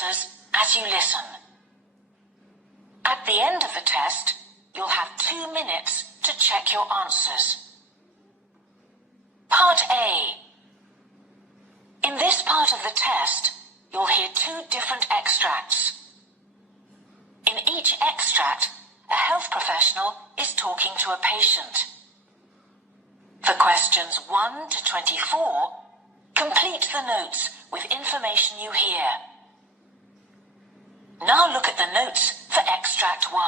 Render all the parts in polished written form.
answers as you listen. At the end of the test, you'll have 2 minutes to check your answers. Part A. In this part of the test, you'll hear 2 different extracts. In each extract, a health professional is talking to a patient. For questions 1 to 24, complete the notes with information you hear. Now look at the notes for extract 1.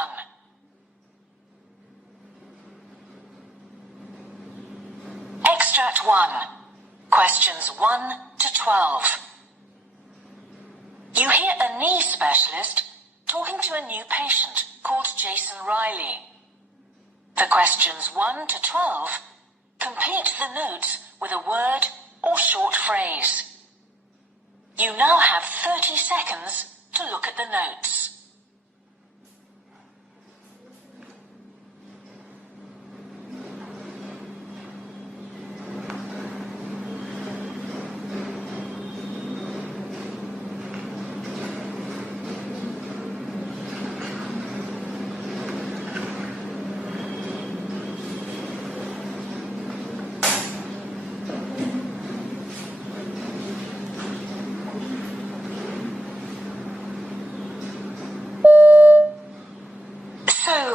Extract 1. Questions 1 to 12. You hear a knee specialist talking to a new patient called Jason Riley. For questions 1 to 12, complete the notes with a word or short phrase. You now have 30 seconds to look at the notes.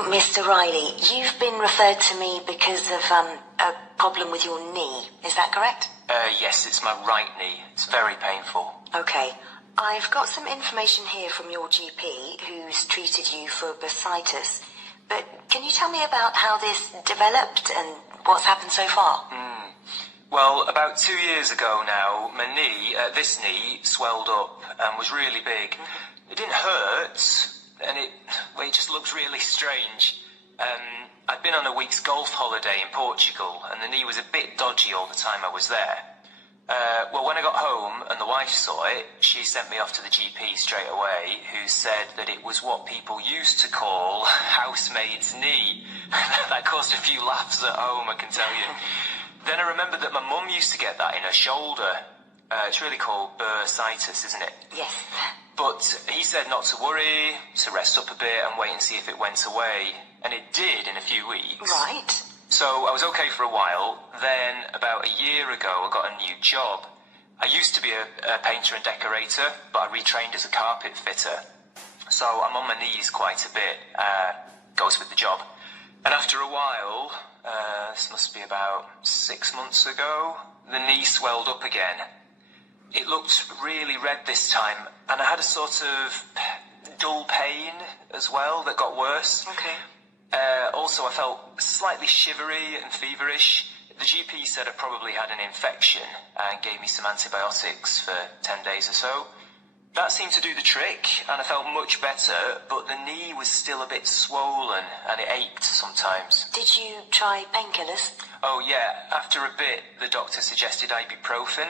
Mr. Riley, you've been referred to me because of a problem with your knee. Is that correct? Yes, it's my right knee. It's very painful. Okay. I've got some information here from your GP who's treated you for bursitis. But can you tell me about how this developed and what's happened so far? Well, about 2 years ago now, my knee, this knee, swelled up and was really big. It didn't hurt, and it just looked really strange. I'd been on a week's golf holiday in Portugal, and the knee was a bit dodgy all the time I was there. Well, when I got home and the wife saw it, she sent me off to the GP straight away, who said that it was what people used to call housemaid's knee. That caused a few laughs at home, I can tell you. Then I remembered that my mum used to get that in her shoulder. It's really called bursitis, isn't it? Yes. But he said not to worry, to rest up a bit and wait and see if it went away. And it did in a few weeks. Right. So I was okay for a while. Then, about a year ago, I got a new job. I used to be a painter and decorator, but I retrained as a carpet fitter. So I'm on my knees quite a bit. Goes with the job. And after a while, this must be about 6 months ago, the knee swelled up again. It looked really red this time, and I had a sort of dull pain as well that got worse. Okay. Also, I felt slightly shivery and feverish. The GP said I probably had an infection and gave me some antibiotics for 10 days or so. That seemed to do the trick, and I felt much better, but the knee was still a bit swollen, and it ached sometimes. Did you try painkillers? Oh yeah, after a bit, the doctor suggested ibuprofen,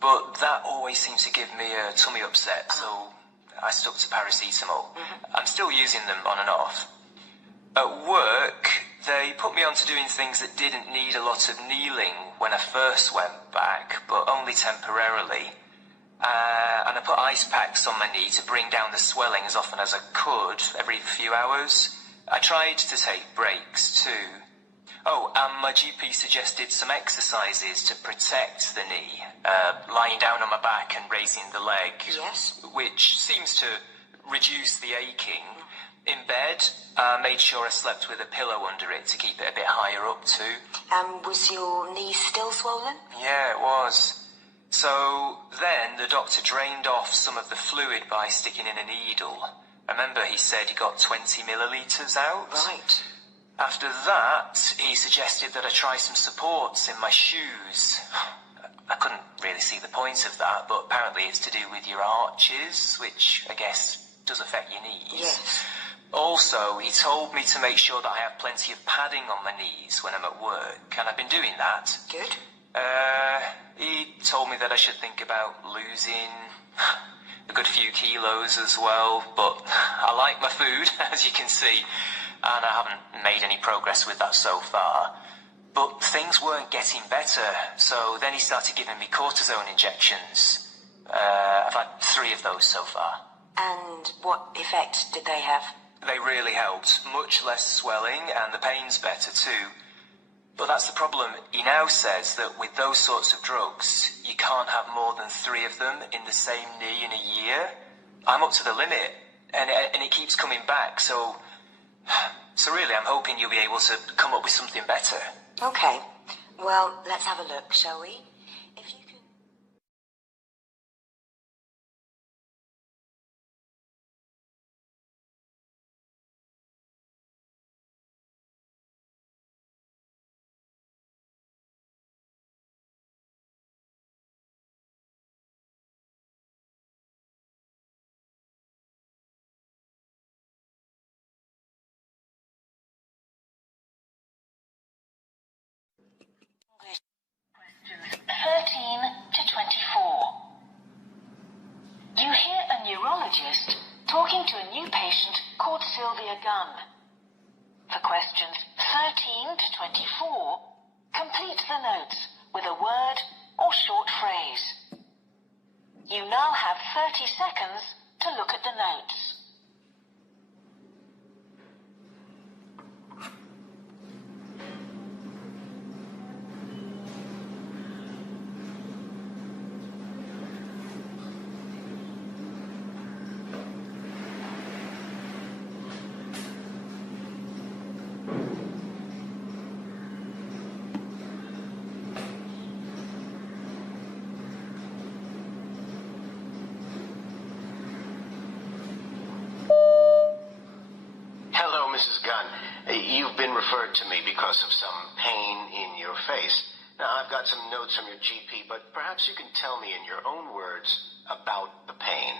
but that always seems to give me a tummy upset, so I stuck to paracetamol. I'm still using them on and off. At work, they put me on to doing things that didn't need a lot of kneeling when I first went back, but only temporarily. And I put ice packs on my knee to bring down the swelling as often as I could, every few hours. I tried to take breaks too. Oh, and my GP suggested some exercises to protect the knee, lying down on my back and raising the leg. Yes. Which seems to reduce the aching. In bed, made sure I slept with a pillow under it to keep it a bit higher up too. Was your knee still swollen? Yeah, it was. So then the doctor drained off some of the fluid by sticking in a needle. I remember he said he got 20 millilitres out. Right. After that, he suggested that I try some supports in my shoes. I couldn't really see the point of that, but apparently it's to do with your arches, which I guess does affect your knees. Yes. Also, he told me to make sure that I have plenty of padding on my knees when I'm at work, and I've been doing that. Good. He told me that I should think about losing a good few kilos as well, but I like my food, as you can see, and I haven't made any progress with that so far. But things weren't getting better, so then he started giving me cortisone injections. I've had 3 of those so far. And what effect did they have? They really helped. Much less swelling, and the pain's better too. But that's the problem. He now says that with those sorts of drugs, you can't have more than 3 of them in the same knee in a year. I'm up to the limit, and it keeps coming back, so really I'm hoping you'll be able to come up with something better. Okay. Well, let's have a look, shall we? If you can... Questions 13 to 24. You hear a neurologist talking to a new patient called Sylvia Gunn. For questions 13 to 24, complete the notes with a word or short phrase. You now have 30 seconds to look at the notes. Mrs. Gunn, you've been referred to me because of some pain in your face. Now, I've got some notes from your GP, but perhaps you can tell me in your own words about the pain,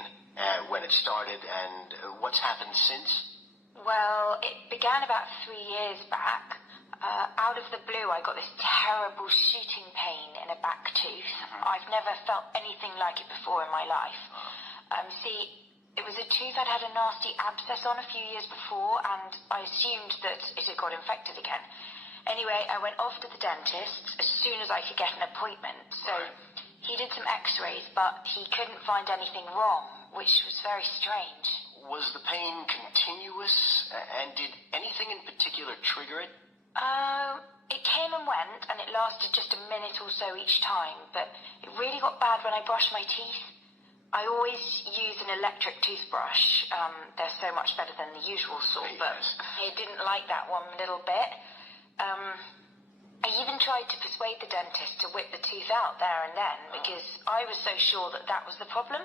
when it started, and what's happened since? Well, it began about 3 years back. Out of the blue, I got this terrible shooting pain in a back tooth. I've never felt anything like it before in my life. See, it was a tooth I'd had a nasty abscess on a few years before, and I assumed that it had got infected again. Anyway, I went off to the dentist as soon as I could get an appointment. So he did some x-rays, but he couldn't find anything wrong, which was very strange. Was the pain continuous, and did anything in particular trigger it? It came and went, and it lasted just a minute or so each time, but it really got bad when I brushed my teeth. I always use an electric toothbrush. They're so much better than the usual sort, but I didn't like that one little bit. I even tried to persuade the dentist to whip the tooth out there and then, because I was so sure that that was the problem.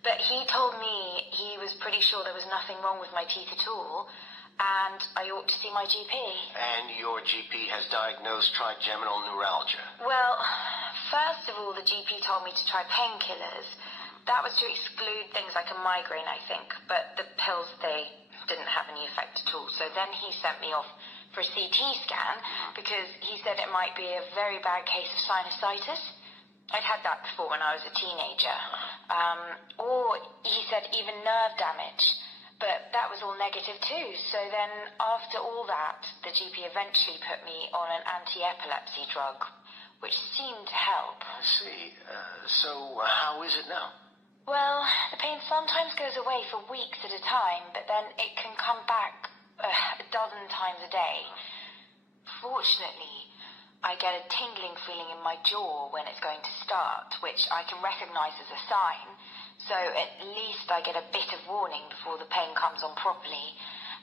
But he told me he was pretty sure there was nothing wrong with my teeth at all, and I ought to see my GP. And your GP has diagnosed trigeminal neuralgia? Well, first of all, the GP told me to try painkillers. That was to exclude things like a migraine, I think, but the pills, they didn't have any effect at all. So then he sent me off for a CT scan because he said it might be a very bad case of sinusitis. I'd had that before when I was a teenager. Or he said even nerve damage, but that was all negative too. So then after all that, the GP eventually put me on an anti-epilepsy drug, which seemed to help. I see. So how is it now? Well, the pain sometimes goes away for weeks at a time, but then it can come back a dozen times a day. Fortunately, I get a tingling feeling in my jaw when it's going to start, which I can recognize as a sign, so at least I get a bit of warning before the pain comes on properly,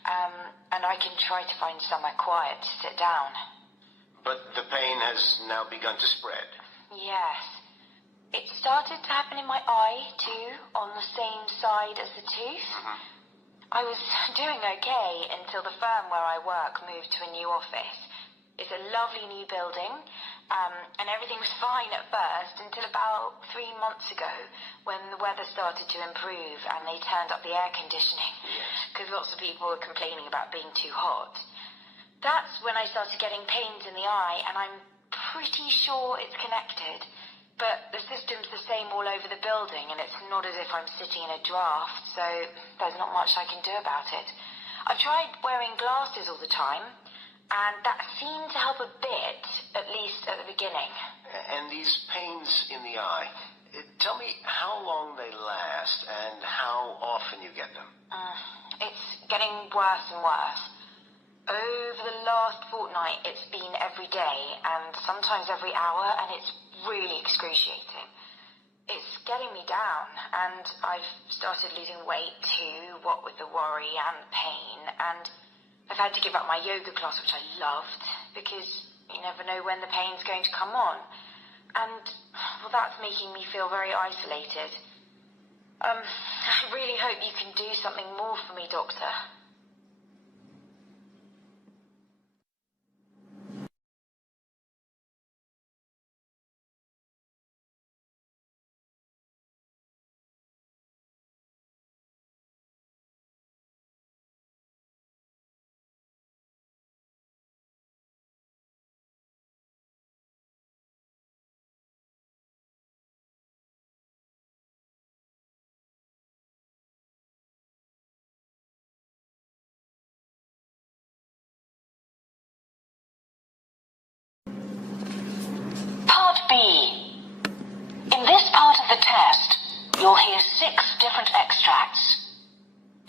and I can try to find somewhere quiet to sit down. But the pain has now begun to spread? Yes. It started to happen in my eye, too, on the same side as the tooth. I was doing okay until the firm where I work moved to a new office. It's a lovely new building, and everything was fine at first until about 3 months ago when the weather started to improve and they turned up the air conditioning because lots of people were complaining about being too hot. That's when I started getting pains in the eye, and I'm pretty sure it's connected. But the system's the same all over the building, and it's not as if I'm sitting in a draft, so there's not much I can do about it. I've tried wearing glasses all the time, and that seemed to help a bit, at least at the beginning. And these pains in the eye, Tell me how long they last and how often you get them. It's getting worse and worse. Over the last fortnight, it's been every day and sometimes every hour, and it's really excruciating. It's getting me down, and I've started losing weight too, what with the worry and pain, and I've had to give up my yoga class, which I loved, because you never know when the pain's going to come on. And, well, that's making me feel very isolated. I really hope you can do something more for me, Doctor. Part B. In this part of the test, you'll hear 6 different extracts.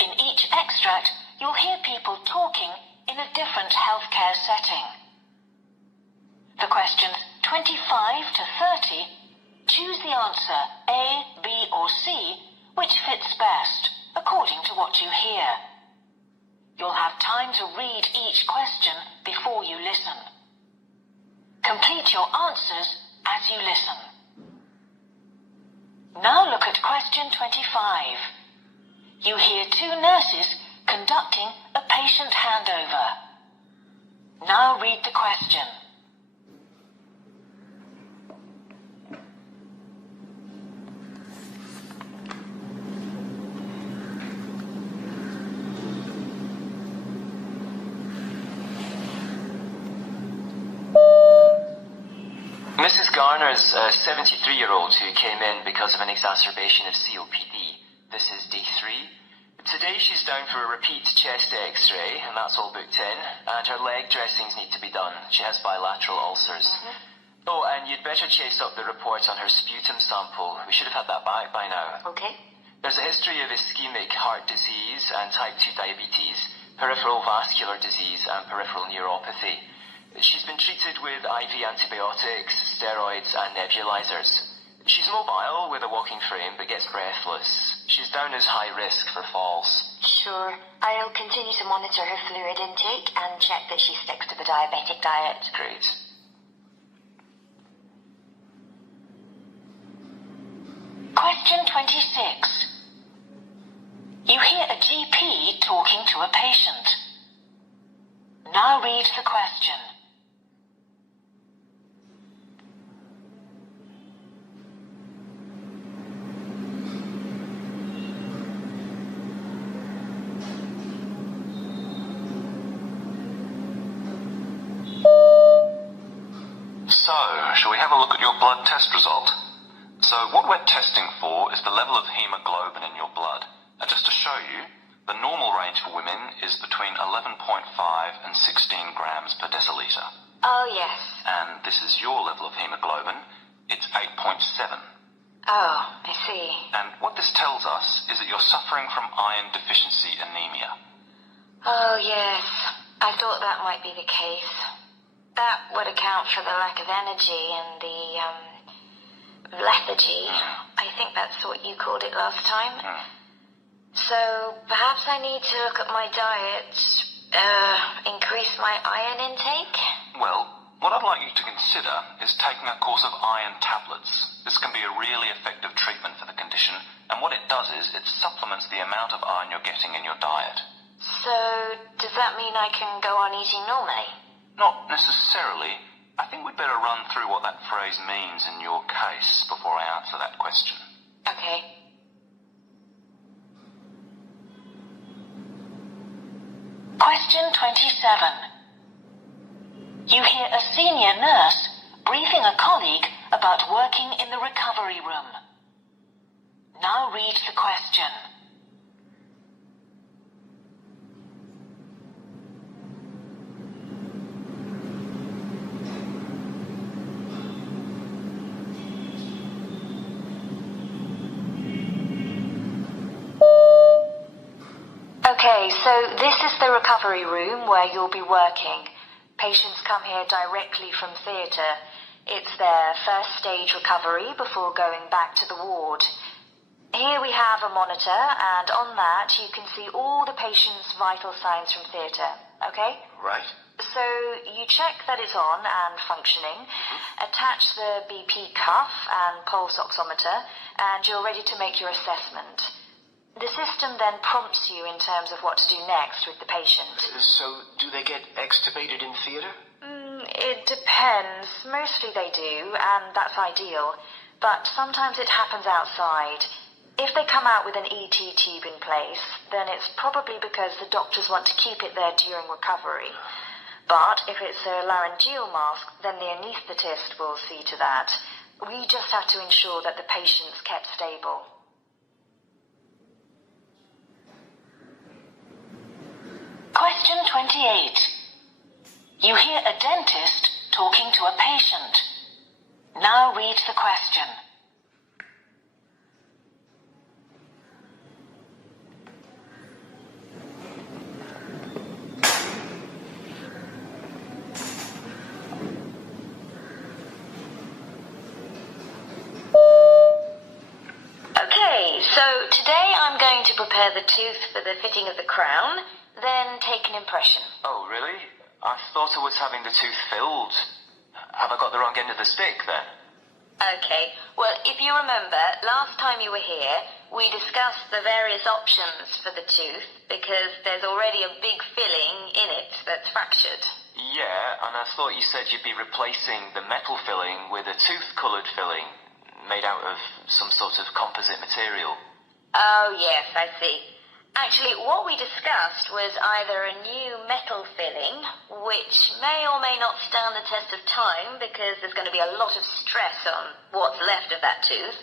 In each extract, you'll hear people talking in a different healthcare setting. For questions 25 to 30, choose the answer A, B or C, which fits best, according to what you hear. You'll have time to read each question before you listen. Complete your answers as you listen. Now look at question 25. You hear 2 nurses conducting a patient handover. Now read the question. Mrs. Garner's a 73-year-old who came in because of an exacerbation of COPD. This is day 3. Today she's down for a repeat chest x-ray, and that's all booked in, and her leg dressings need to be done. She has bilateral ulcers. Oh, and you'd better chase up the report on her sputum sample. We should have had that back by now. Okay. There's a history of ischemic heart disease and type 2 diabetes, peripheral vascular disease, and peripheral neuropathy. She's been treated with IV antibiotics, steroids, and nebulizers. She's mobile with a walking frame, but gets breathless. She's down as high risk for falls. Sure. I'll continue to monitor her fluid intake and check that she sticks to the diabetic diet. Great. Question 26. You hear a GP talking to a patient. Now read the question. So, shall we have a look at your blood test result? So, what we're testing for is the level of hemoglobin in your blood. And just to show you, the normal range for women is between 11.5 and 16 grams per deciliter. Oh, yes. And this is your level of hemoglobin. It's 8.7. Oh, I see. And what this tells us is that you're suffering from iron deficiency anemia. Oh, yes. I thought that might be the case. That would account for the lack of energy and the, lethargy. I think that's what you called it last time. So, perhaps I need to look at my diet, increase my iron intake? Well, what I'd like you to consider is taking a course of iron tablets. This can be a really effective treatment for the condition, and what it does is it supplements the amount of iron you're getting in your diet. So, does that mean I can go on eating normally? Not necessarily. I think we'd better run through what that phrase means in your case before I answer that question. Okay. Question 27. You hear a senior nurse briefing a colleague about working in the recovery room. Now read the question. Okay, so this is the recovery room where you'll be working. Patients come here directly from theatre. It's their first stage recovery before going back to the ward. Here we have a monitor, and on that you can see all the patient's vital signs from theatre, okay? Right. So you check that it's on and functioning, attach the BP cuff and pulse oximeter, and you're ready to make your assessment. The system then prompts you in terms of what to do next with the patient. So, do they get extubated in theatre? It depends. Mostly they do, and that's ideal. But sometimes it happens outside. If they come out with an ET tube in place, then it's probably because the doctors want to keep it there during recovery. But if it's a laryngeal mask, then the anaesthetist will see to that. We just have to ensure that the patient's kept stable. Question 28. You hear a dentist talking to a patient. Now read the question. Okay, so today I'm going to prepare the tooth for the fitting of the crown, then take an impression. Oh, really? I thought I was having the tooth filled. Have I got the wrong end of the stick then? Okay, well, if you remember, last time you were here, we discussed the various options for the tooth because there's already a big filling in it that's fractured. Yeah, and I thought you said you'd be replacing the metal filling with a tooth-coloured filling made out of some sort of composite material. Oh, yes, I see. Actually, what we discussed was either a new metal filling, which may or may not stand the test of time because there's going to be a lot of stress on what's left of that tooth,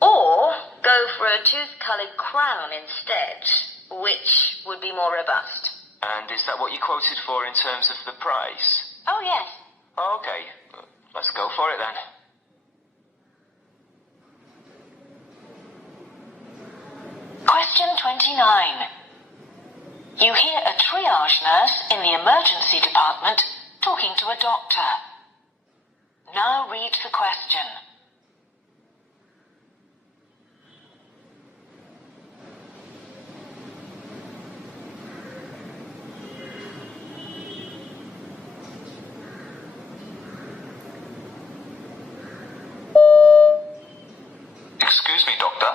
or go for a tooth-coloured crown instead, which would be more robust. And is that what you quoted for in terms of the price? Oh, yes. Okay, let's go for it then. Question 29. You hear a triage nurse in the emergency department talking to a doctor. Now read the question. Excuse me, doctor.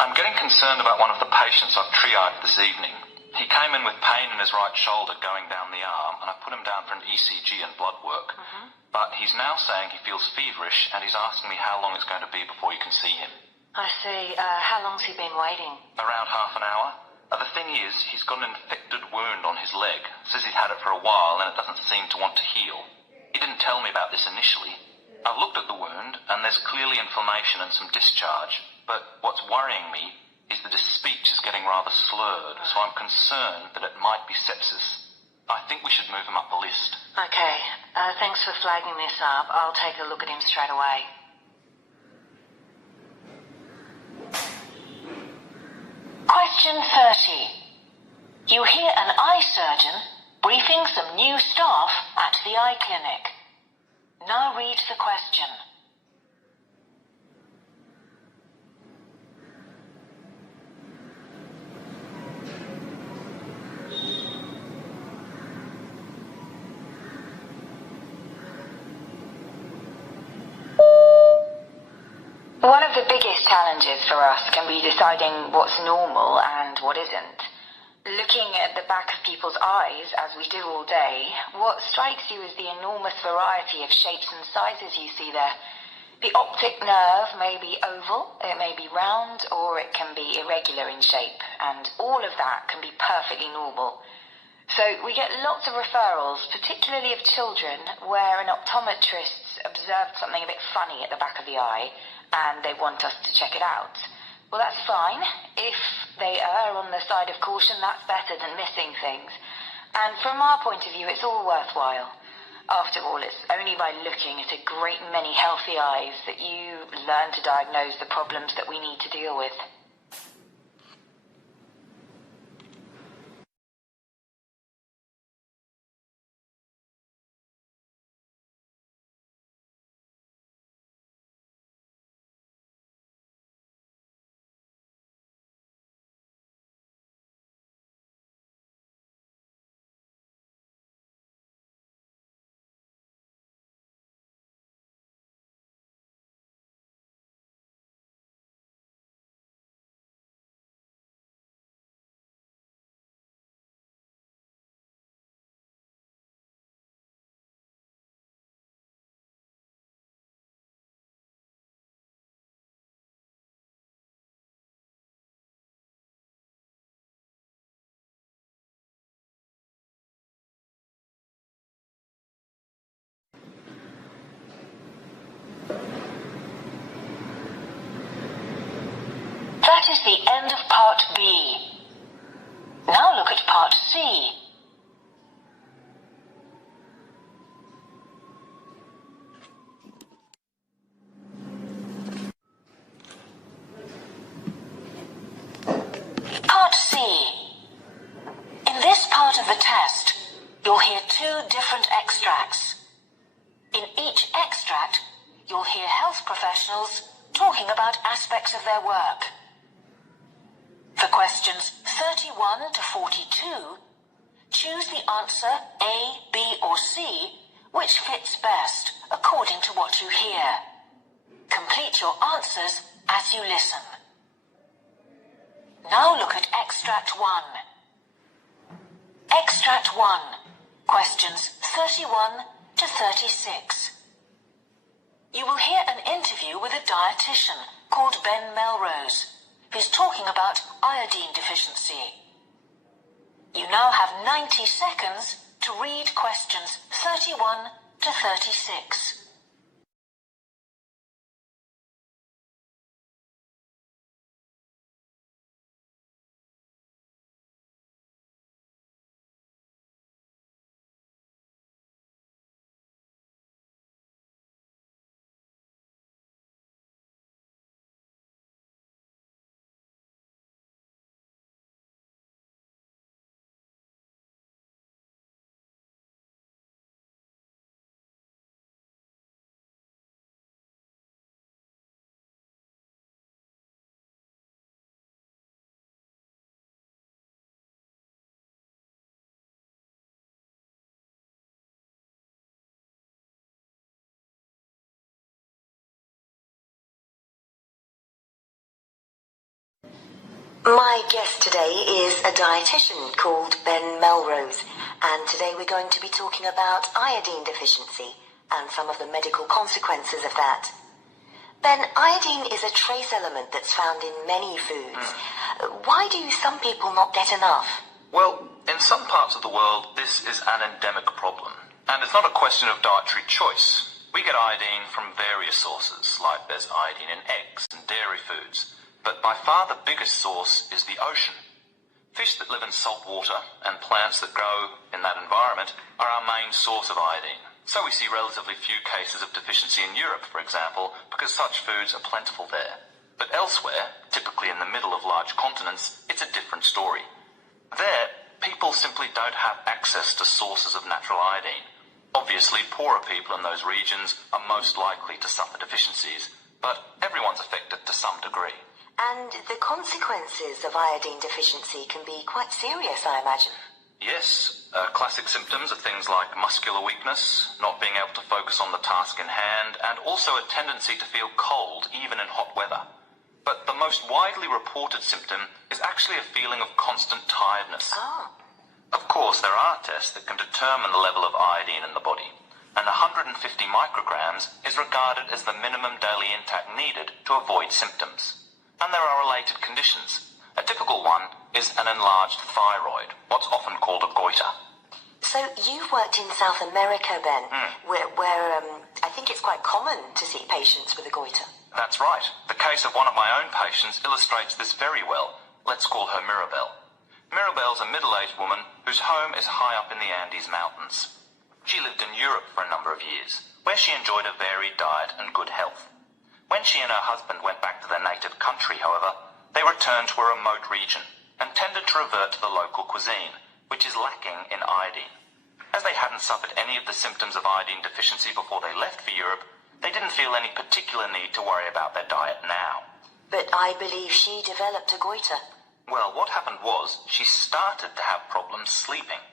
I'm getting concerned about one of the patients I've triaged this evening. He came in with pain in his right shoulder going down the arm, and I put him down for an ECG and blood work. But he's now saying he feels feverish, and he's asking me how long it's going to be before you can see him. I see. How long's he been waiting? Around half an hour. The thing is, he's got an infected wound on his leg. Says he's had it for a while, and it doesn't seem to want to heal. He didn't tell me about this initially. I've looked at the wound, and there's clearly inflammation and some discharge. But what's worrying me is that his speech is getting rather slurred, so I'm concerned that it might be sepsis. I think we should move him up the list. Okay. Thanks for flagging this up. I'll take a look at him straight away. Question 30. You hear an eye surgeon briefing some new staff at the eye clinic. Now read the question. One of the biggest challenges for us can be deciding what's normal and what isn't. Looking at the back of people's eyes, as we do all day, what strikes you is the enormous variety of shapes and sizes you see there. The optic nerve may be oval, it may be round, or it can be irregular in shape, and all of that can be perfectly normal. So we get lots of referrals, particularly of children, where an optometrist observed something a bit funny at the back of the eye, and they want us to check it out. Well, that's fine. If they err on the side of caution, that's better than missing things. And from our point of view, it's all worthwhile. After all, it's only by looking at a great many healthy eyes that you learn to diagnose the problems that we need to deal with. is the end of Part B. Now look at Part C. Part C. In this part of the test, you'll hear two different extracts. In each extract, you'll hear health professionals talking about aspects of their work. For questions 31 to 42, choose the answer A, B or C, which fits best according to what you hear. Complete your answers as you listen. Now look at Extract 1. Extract 1, questions 31 to 36. You will hear an interview with a dietitian called Ben Melrose, who's talking about iodine deficiency. You now have 90 seconds to read questions 31 to 36. My guest today is a dietitian called Ben Melrose, and today we're going to be talking about iodine deficiency and some of the medical consequences of that. Ben, iodine is a trace element that's found in many foods. Why do some people not get enough? Well, in some parts of the world, this is an endemic problem. And it's not a question of dietary choice. We get iodine from various sources, like there's iodine in eggs and dairy foods. But by far the biggest source is the ocean. Fish that live in salt water and plants that grow in that environment are our main source of iodine. So we see relatively few cases of deficiency in Europe, for example, because such foods are plentiful there. But elsewhere, typically in the middle of large continents, it's a different story. There, people simply don't have access to sources of natural iodine. Obviously, poorer people in those regions are most likely to suffer deficiencies, but everyone's affected to some degree. And the consequences of iodine deficiency can be quite serious, I imagine. Yes, classic symptoms are things like muscular weakness, not being able to focus on the task in hand, and also a tendency to feel cold, even in hot weather. But the most widely reported symptom is actually a feeling of constant tiredness. Of course, there are tests that can determine the level of iodine in the body, and 150 micrograms is regarded as the minimum daily intake needed to avoid symptoms. And there are related conditions. A typical one is an enlarged thyroid, what's often called a goiter. So you've worked in South America, Ben, where I think it's quite common to see patients with a goiter. That's right. The case of one of my own patients illustrates this very well. Let's call her Mirabelle. Mirabelle's a middle-aged woman whose home is high up in the Andes Mountains. She lived in Europe for a number of years, where she enjoyed a varied diet and good health. When she and her husband went back to their native country, however, they returned to a remote region and tended to revert to the local cuisine, which is lacking in iodine. As they hadn't suffered any of the symptoms of iodine deficiency before they left for Europe, they didn't feel any particular need to worry about their diet now. But I believe she developed a goiter. Well, what happened was she started to have problems sleeping.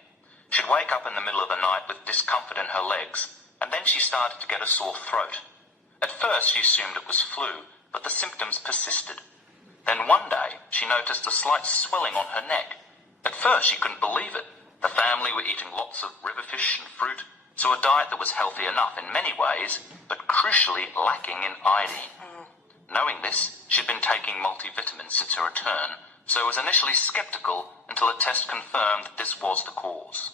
She'd wake up in the middle of the night with discomfort in her legs, and then she started to get a sore throat. At first she assumed it was flu, but the symptoms persisted. Then one day she noticed a slight swelling on her neck. At first she couldn't believe it. The family were eating lots of river fish and fruit, so a diet that was healthy enough in many ways, but crucially lacking in iodine. Knowing this, she'd been taking multivitamins since her return, so was initially skeptical until a test confirmed that this was the cause.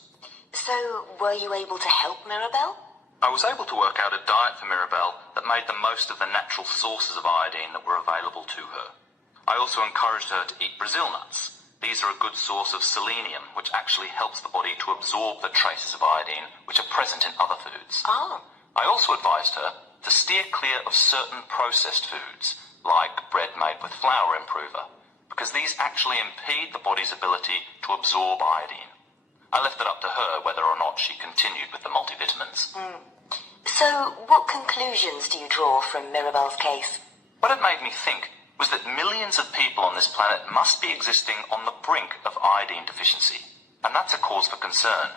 So were you able to help Mirabelle? I was able to work out a diet for Mirabelle that made the most of the natural sources of iodine that were available to her. I also encouraged her to eat Brazil nuts. These are a good source of selenium, which actually helps the body to absorb the traces of iodine which are present in other foods. Oh. I also advised her to steer clear of certain processed foods, like bread made with flour improver, because these actually impede the body's ability to absorb iodine. I left it up to her whether or not she continued with the multivitamins. So, what conclusions do you draw from Mirabelle's case? What it made me think was that millions of people on this planet must be existing on the brink of iodine deficiency, and that's a cause for concern.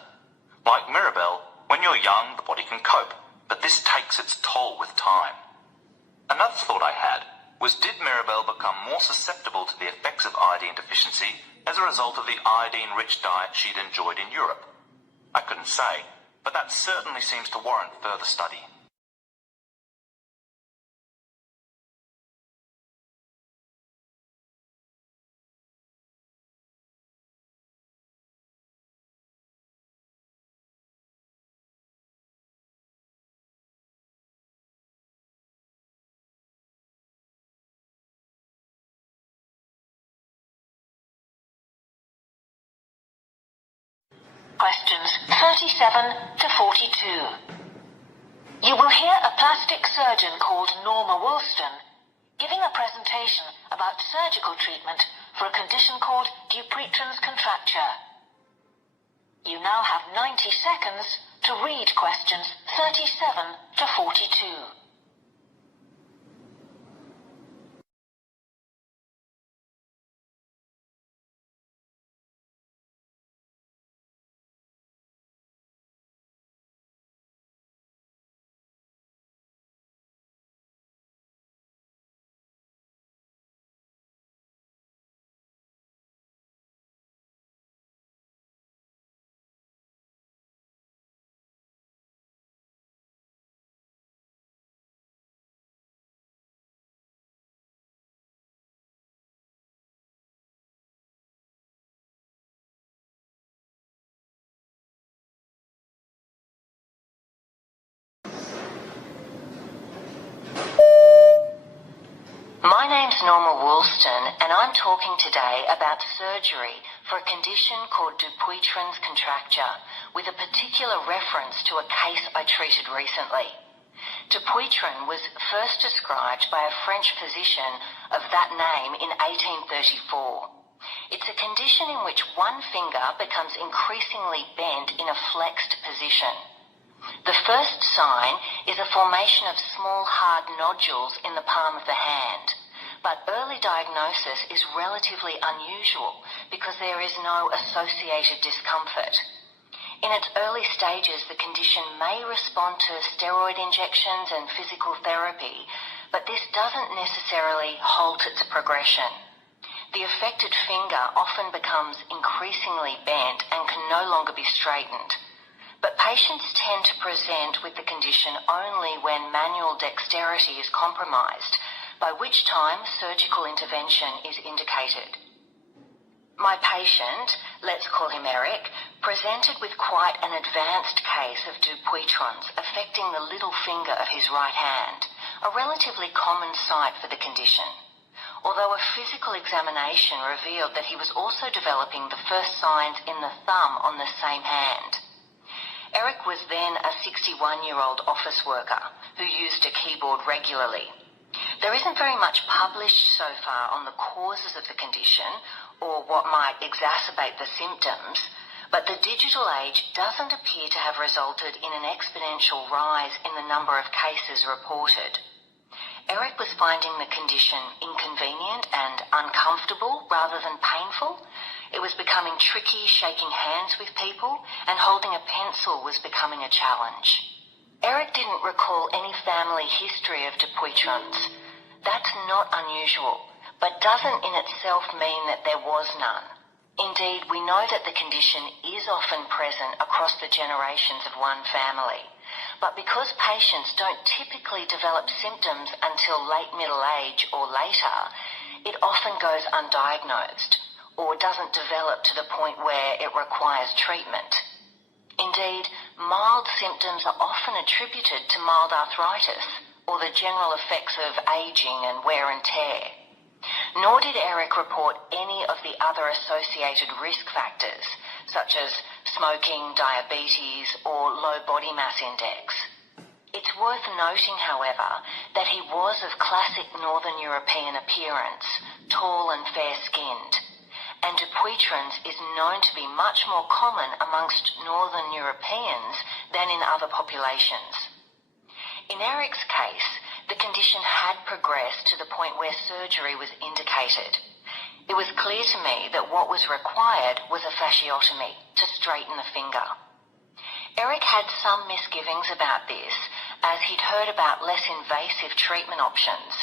Like Mirabelle, when you're young, the body can cope, but this takes its toll with time. Another thought I had was, did Mirabelle become more susceptible to the effects of iodine deficiency as a result of the iodine-rich diet she'd enjoyed in Europe? I couldn't say, but that certainly seems to warrant further study. Questions 37 to 42. You will hear a plastic surgeon called Norma Woolston giving a presentation about surgical treatment for a condition called Dupuytren's contracture. You now have 90 seconds to read questions 37 to 42. My name's Norma Woolston, and I'm talking today about surgery for a condition called Dupuytren's contracture, with a particular reference to a case I treated recently. Dupuytren was first described by a French physician of that name in 1834. It's a condition in which one finger becomes increasingly bent in a flexed position. The first sign is a formation of small hard nodules in the palm of the hand, but early diagnosis is relatively unusual because there is no associated discomfort. In its early stages, the condition may respond to steroid injections and physical therapy, but this doesn't necessarily halt its progression. The affected finger often becomes increasingly bent and can no longer be straightened. But patients tend to present with the condition only when manual dexterity is compromised, by which time surgical intervention is indicated. My patient, let's call him Eric, presented with quite an advanced case of Dupuytren's affecting the little finger of his right hand, a relatively common site for the condition. Although a physical examination revealed that he was also developing the first signs in the thumb on the same hand. Eric was then a 61-year-old office worker who used a keyboard regularly. There isn't very much published so far on the causes of the condition or what might exacerbate the symptoms, but the digital age doesn't appear to have resulted in an exponential rise in the number of cases reported. Eric was finding the condition inconvenient and uncomfortable rather than painful. It was becoming tricky shaking hands with people, and holding a pencil was becoming a challenge. Eric didn't recall any family history of Dupuytren's. That's not unusual, but doesn't in itself mean that there was none. Indeed, we know that the condition is often present across the generations of one family. But because patients don't typically develop symptoms until late middle age or later, it often goes undiagnosed, or doesn't develop to the point where it requires treatment. Indeed, mild symptoms are often attributed to mild arthritis or the general effects of aging and wear and tear. nor did Eric report any of the other associated risk factors, such as smoking, diabetes, or low body mass index. It's worth noting, however, that he was of classic Northern European appearance, tall and fair-skinned, and Dupuytren's is known to be much more common amongst Northern Europeans than in other populations. In Eric's case, the condition had progressed to the point where surgery was indicated. It was clear to me that what was required was a fasciotomy to straighten the finger. Eric had some misgivings about this, as he'd heard about less invasive treatment options.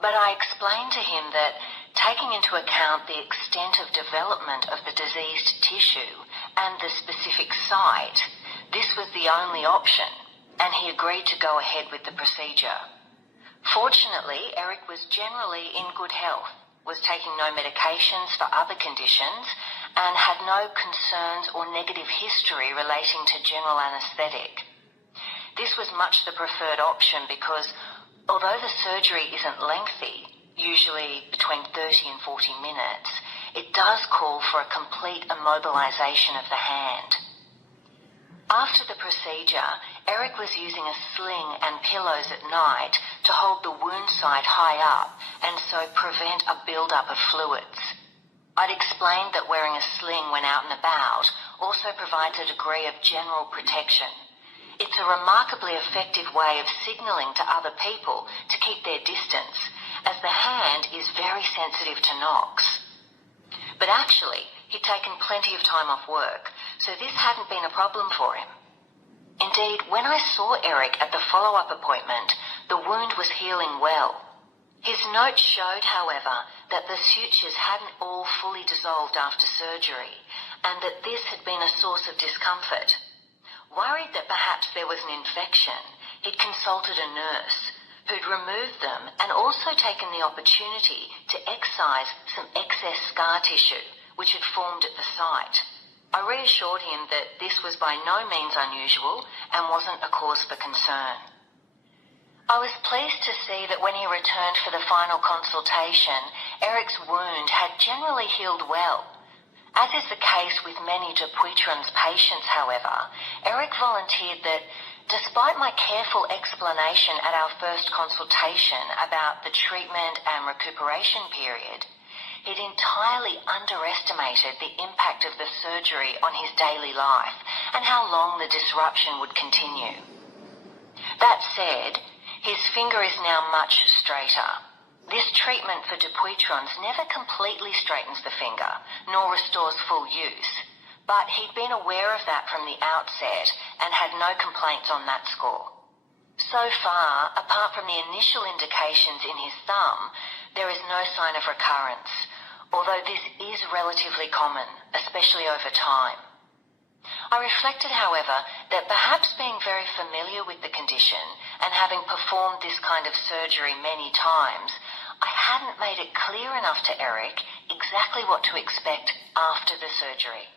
But I explained to him that, taking into account the extent of development of the diseased tissue and the specific site, this was the only option, and he agreed to go ahead with the procedure. Fortunately, Eric was generally in good health, was taking no medications for other conditions, and had no concerns or negative history relating to general anaesthetic. This was much the preferred option because, although the surgery isn't lengthy, usually between 30 and 40 minutes, it does call for a complete immobilization of the hand. After the procedure, Eric was using a sling and pillows at night to hold the wound site high up and so prevent a build-up of fluids. I'd explained that wearing a sling when out and about also provides a degree of general protection. It's a remarkably effective way of signalling to other people to keep their distance, as the hand is very sensitive to knocks. But actually, he'd taken plenty of time off work, so this hadn't been a problem for him. Indeed, when I saw Eric at the follow-up appointment, the wound was healing well. His notes showed, however, that the sutures hadn't all fully dissolved after surgery, and that this had been a source of discomfort. Worried that perhaps there was an infection, he'd consulted a nurse, who'd removed them and also taken the opportunity to excise some excess scar tissue, which had formed at the site. I reassured him that this was by no means unusual and wasn't a cause for concern. I was pleased to see that when he returned for the final consultation, Eric's wound had generally healed well. As is the case with many Dupuytren's patients, however, Eric volunteered that, despite my careful explanation at our first consultation about the treatment and recuperation period, he'd entirely underestimated the impact of the surgery on his daily life and how long the disruption would continue. That said, his finger is now much straighter. This treatment for Dupuytren's never completely straightens the finger, nor restores full use, but he'd been aware of that from the outset and had no complaints on that score. So far, apart from the initial indications in his thumb, there is no sign of recurrence, although this is relatively common, especially over time. I reflected, however, that perhaps being very familiar with the condition and having performed this kind of surgery many times, I hadn't made it clear enough to Eric exactly what to expect after the surgery.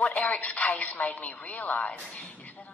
What Eric's case made me realise is that